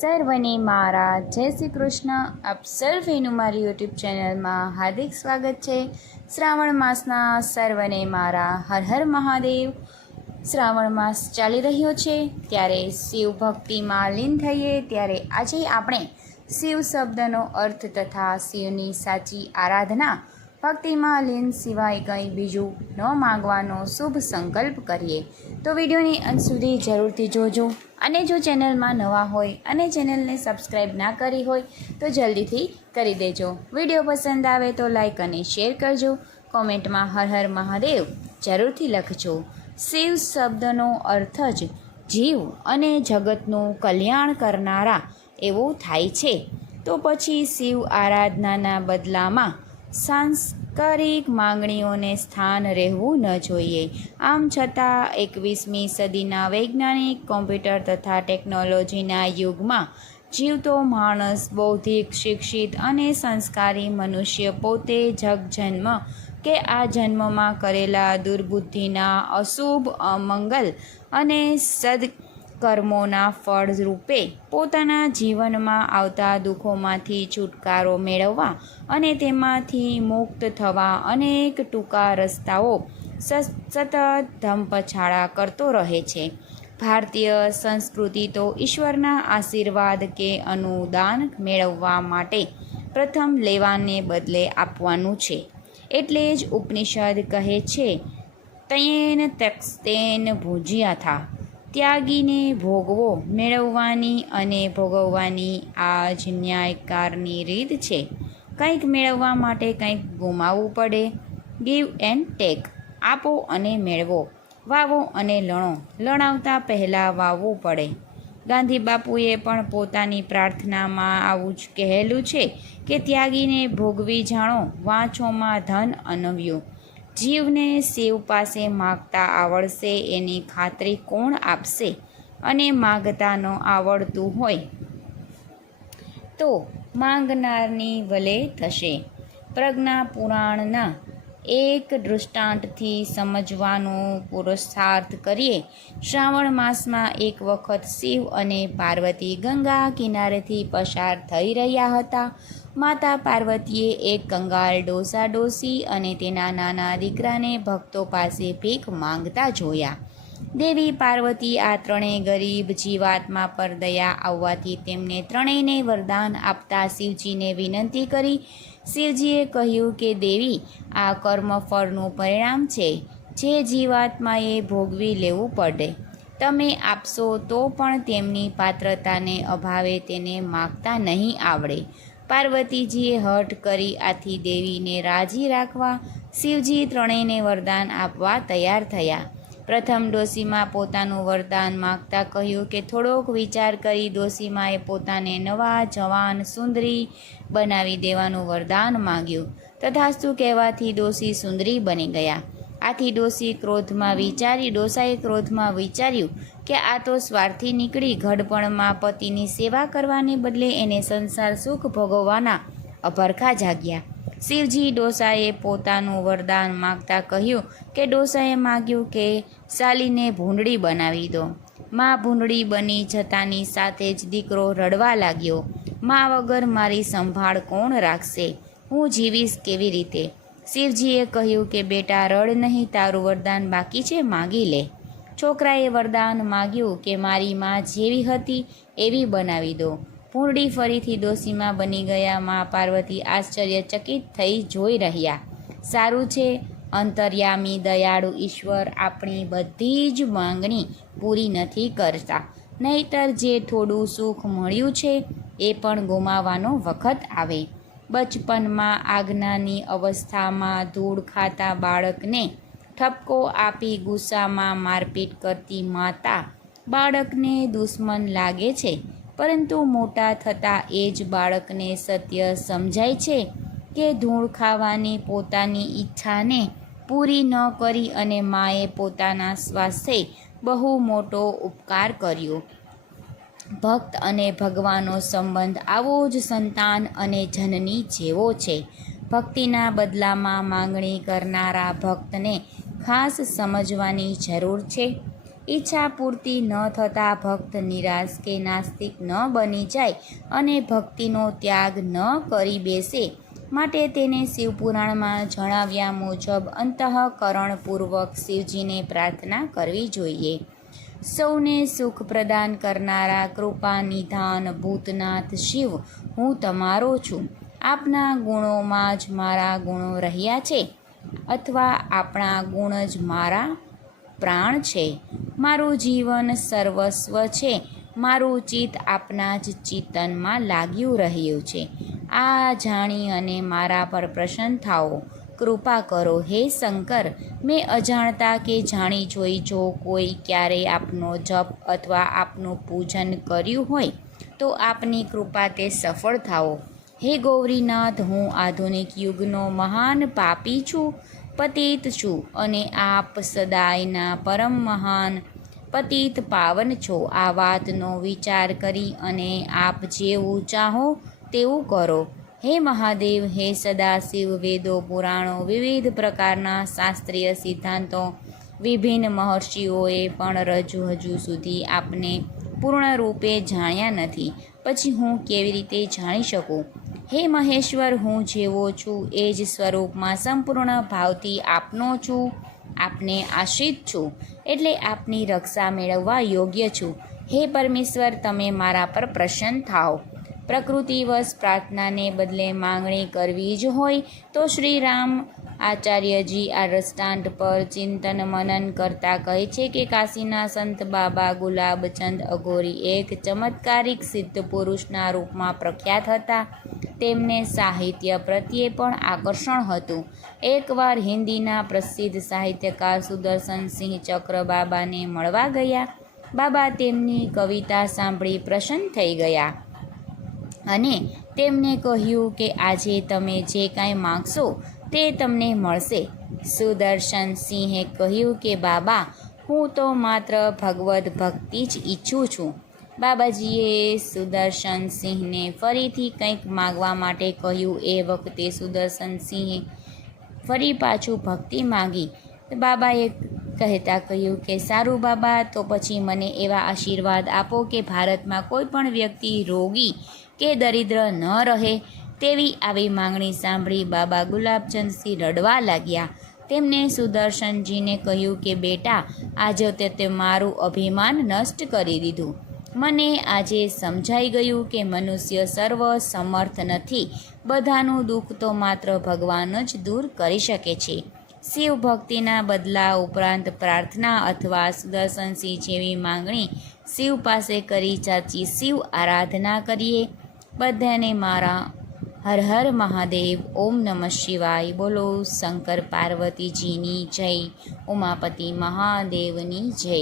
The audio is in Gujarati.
સર્વને મારા જય શ્રી કૃષ્ણ. આપ સર્વેનું મારી યુટ્યુબ ચેનલમાં હાર્દિક સ્વાગત છે. શ્રાવણ માસના સર્વને મારા હર હર મહાદેવ. શ્રાવણ માસ ચાલી રહ્યો છે ત્યારે શિવ ભક્તિમાં લીન થઈએ. ત્યારે આજે આપણે શિવ શબ્દનો અર્થ તથા શિવની સાચી આરાધના ભક્તિમાં લીન સિવાય કંઈ બીજું ન માંગવાનો શુભ સંકલ્પ કરીએ. તો વિડીયોની અંત સુધી જરૂરથી જોજો. અને જો ચેનલમાં નવા હોય અને ચેનલને સબસ્ક્રાઈબ ના કરી હોય તો જલ્દીથી કરી દેજો. વિડીયો પસંદ આવે તો લાઈક અને શેર કરજો. કોમેન્ટમાં હર હર મહાદેવ જરૂરથી લખજો. શિવ શબ્દનો અર્થ જ જીવ અને જગતનું કલ્યાણ કરનારા એવો થાય છે. તો પછી શિવ આરાધનાના બદલામાં સાંસ્કૃતિક માંગણીઓને સ્થાન રહેવું ન જોઈએ. આમ છતાં 21મી સદીના વૈજ્ઞાનિક કોમ્પ્યુટર તથા ટેકનોલોજીના યુગમાં જીવતો માણસ, બૌદ્ધિક, શિક્ષિત અને સંસ્કારી મનુષ્ય પોતે જગજન્મ કે આ જન્મમાં કરેલા દુર્બુદ્ધિના અશુભ, અમંગલ અને સદકર્મોના ફળ રૂપે પોતાના જીવનમાં આવતા દુઃખોમાંથી છુટકારો મેળવવા અને તેમાંથી મુક્ત થવા અનેક ટૂંકા રસ્તાઓ સતત ધમપછાડા કરતો રહે છે. ભારતીય સંસ્કૃતિ તો ઈશ્વરના આશીર્વાદ કે અનુદાન મેળવવા માટે પ્રથમ લેવાને બદલે આપવાનું છે. એટલે જ ઉપનિષદ કહે છે, તયેન તક્ષતેન ભુજ્યાથા, ત્યાગીને ભોગવો મેળવવાની અને ભોગવવાની આ જ ન્યાયકારની રીત છે. કંઈક મેળવવા માટે કંઈક ગુમાવવું પડે. ગીવ એન્ડ ટેક, આપો અને મેળવો, વાવો અને લણો, લણાવતા પહેલાં વાવવું પડે. ગાંધી બાપુએ પણ પોતાની પ્રાર્થનામાં આવું જ કહેલું છે કે ત્યાગીને ભોગવી જાણો, વાંચોમાં ધન અનવ્યું. જીવને શિવ પાસે માગતા આવડશે એની ખાતરી કોણ આપશે? અને માગતા ન આવડતું હોય તો માંગનારની ભલે થશે. પ્રજ્ઞા પુરાણના એક દૃષ્ટાંતથી સમજવાનો પુરુષાર્થ કરીએ. શ્રાવણ માસમાં એક વખત શિવ અને પાર્વતી ગંગા કિનારેથી પસાર થઈ રહ્યા હતા. માતા પાર્વતીએ એક કંગાળ ડોસા ડોસી અને તેના નાના દીકરાને ભક્તો પાસે ભીખ માંગતા જોયા. દેવી પાર્વતી આ ત્રણેય ગરીબ જીવાત્મા પર દયા આવવાથી તેમને ત્રણેયને વરદાન આપતા શિવજીને વિનંતી કરી. શિવજીએ કહ્યું કે દેવી, આ કર્મફળનું પરિણામ છે જે જીવાત્માએ ભોગવી લેવું પડે. તમે આપશો તો પણ તેમની પાત્રતાને અભાવે તેને માગતા નહીં આવડે. પાર્વતીજીએ હઠ કરી. આથી દેવીને રાજી રાખવા શિવજી ત્રણેયને વરદાન આપવા તૈયાર થયા. પ્રથમ ડોસીમાં પોતાનું વરદાન માગતા કહ્યું કે થોડોક વિચાર કરી ડોસીમાએ પોતાને નવા જવાન સુંદરી બનાવી દેવાનું વરદાન માગ્યું. તથાસ્તુ કહેવાથી ડોસી સુંદરી બની ગયા. આથી ડોસાએ ક્રોધમાં વિચાર્યું કે આ તો સ્વાર્થી નીકળી. ઘડપણમાં પતિની સેવા કરવાને બદલે એને સંસાર સુખ ભોગવવાના અભરખા જાગ્યા. શિવજી ડોસાએ પોતાનું વરદાન માગતા કહ્યું કે ડોસાએ માગ્યું કે સાલીને ભૂંડળી બનાવી દો. માં ભૂંડળી બની જતાની સાથે જ દીકરો રડવા લાગ્યો. માં વગર મારી સંભાળ કોણ રાખશે? હું જીવીશ કેવી રીતે? શિવજીએ કહ્યું કે બેટા રડ નહીં, તારું વરદાન બાકી છે, માગી લે. છોકરાએ વરદાન માગ્યું કે મારી માં જેવી હતી એવી બનાવી દો. ભૂંડળી ફરીથી ડોસીમાં બની ગયા. માં પાર્વતી આશ્ચર્યચકિત થઈ જોઈ રહ્યા. સારું છે, અંતર્યામી દયાળુ ઈશ્વર આપણી બધી જ માંગણી પૂરી નથી કરતા. નહીંતર જે થોડું સુખ મળ્યું છે એ પણ ગુમાવવાનો વખત આવે. બચપનમાં આજ્ઞાની અવસ્થામાં ધૂળ ખાતા બાળકને ઠપકો આપી ગુસ્સામાં મારપીટ કરતી માતા બાળકને દુશ્મન લાગે છે. પરંતુ મોટા થતાં એ જ બાળકને સત્ય સમજાય છે કે ધૂળ ખાવાની પોતાની ઈચ્છાને પૂરી ન કરી અને માએ પોતાના સ્વાસ્થ્ય બહુ મોટો ઉપકાર કર્યો. ભક્ત અને ભગવાનનો સંબંધ આવો જ સંતાન અને જનની જેવો છે. ભક્તિના બદલામાં માંગણી કરનારા ભક્તને ખાસ સમજવાની જરૂર છે. ઈચ્છા પૂર્તિ ન થતાં ભક્ત નિરાશ કે નાસ્તિક ન બની જાય અને ભક્તિનો ત્યાગ ન કરી બેસે માટે તેને શિવપુરાણમાં જણાવ્યા મુજબ અંતઃકરણપૂર્વક શિવજીને પ્રાર્થના કરવી જોઈએ. સૌને સુખ પ્રદાન કરનારા કૃપા નિધાન ભૂતનાથ શિવ, હું તમારો છું. આપના ગુણોમાં જ મારા ગુણો રહ્યા છે અથવા આપણા ગુણ જ મારા પ્રાણ છે. મારું જીવન સર્વસ્વ છે. મારું ચિત્ત આપના જ ચિંતનમાં લાગ્યું રહ્યું છે. આ જાણી અને મારા પર પ્રસન્ન થાઓ. કૃપા કરો હે શંકર. મેં અજાણતા કે જાણી જોઈ જો કોઈ ક્યારેય આપનો જપ અથવા આપનું પૂજન કર્યું હોય તો આપની કૃપા તે સફળ થાઓ. હે ગૌરીનાથ, હું આધુનિક યુગનો મહાન પાપી છું, પતિત છું અને આપ સદાયના પરમ મહાન પતિત પાવન છો. આ વાતનો વિચાર કરી અને આપ જેવું ચાહો તેવું કરો. હે મહાદેવ, હે સદાશિવ, વેદો પુરાણો વિવિધ પ્રકારના શાસ્ત્રીય સિદ્ધાંતો વિભિન્ન મહર્ષિઓએ પણ હજુ સુધી આપને પૂર્ણ રૂપે જાણ્યા નથી, પછી હું કેવી રીતે જાણી શકું? હે મહેશ્વર, હું જેવો છું એ જ સ્વરૂપમાં સંપૂર્ણ ભાવથી આપનો છું, આપને આશ્રિત છું, એટલે આપની રક્ષા મેળવવા યોગ્ય છું. હે પરમેશ્વર, તમે મારા પર પ્રસન્ન થાઓ. પ્રકૃતિવશ પ્રાર્થનાને બદલે માંગણી કરવી જ હોય તો શ્રી રામ આચાર્યજી આ દ્રષ્ટાંત પર ચિંતન મનન કરતા કહે છે કે કાશીના સંત બાબા ગુલાબચંદ અઘોરી એક ચમત્કારિક સિદ્ધ પુરુષના રૂપમાં પ્રખ્યાત હતા. તેમને સાહિત્ય પ્રત્યે પણ આકર્ષણ હતું. એકવાર હિન્દીના પ્રસિદ્ધ સાહિત્યકાર સુદર્શનસિંહ ચક્ર બાબાને મળવા ગયા. બાબા તેમની કવિતા સાંભળી પ્રસન્ન થઈ ગયા અને તેમને કહ્યું કે આજે તમે જે કાંઈ માગશો તે તમને મળશે. સુદર્શનસિંહે કહ્યું કે બાબા, હું તો માત્ર ભગવદ્ ભક્તિ જ ઈચ્છું છું. બાબાજીએ સુદર્શનસિંહને ફરીથી કંઈક માગવા માટે કહ્યું. એ વખતે સુદર્શનસિંહે ફરી પાછું ભક્તિ માગી. બાબાએ કહેતા કહ્યું કે સારું બાબા, તો પછી મને એવા આશીર્વાદ આપો કે ભારતમાં કોઈ પણ વ્યક્તિ રોગી કે દરિદ્ર ન રહે. તેવી આવી માંગણી સાંભળી બાબા ગુલાબચંદસિંહ રડવા લાગ્યા. તેમને સુદર્શનજીને કહ્યું કે બેટા, આજે તે મારું અભિમાન નષ્ટ કરી દીધું. મને આજે સમજાઈ ગયું કે મનુષ્ય સર્વ સમર્થ નથી. બધાનું દુઃખ તો માત્ર ભગવાન જ દૂર કરી શકે છે. શિવ ભક્તિના બદલા ઉપરાંત પ્રાર્થના અથવા સુદર્શનસિંહ જેવી માંગણી શિવ પાસે કરી સાચી શિવ આરાધના કરીએ. બધાને મારા હર હર મહાદેવ. ઓમ નમઃ શિવાય. બોલો શંકર પાર્વતીજીની જય. ઉમાપતિ મહાદેવની જય.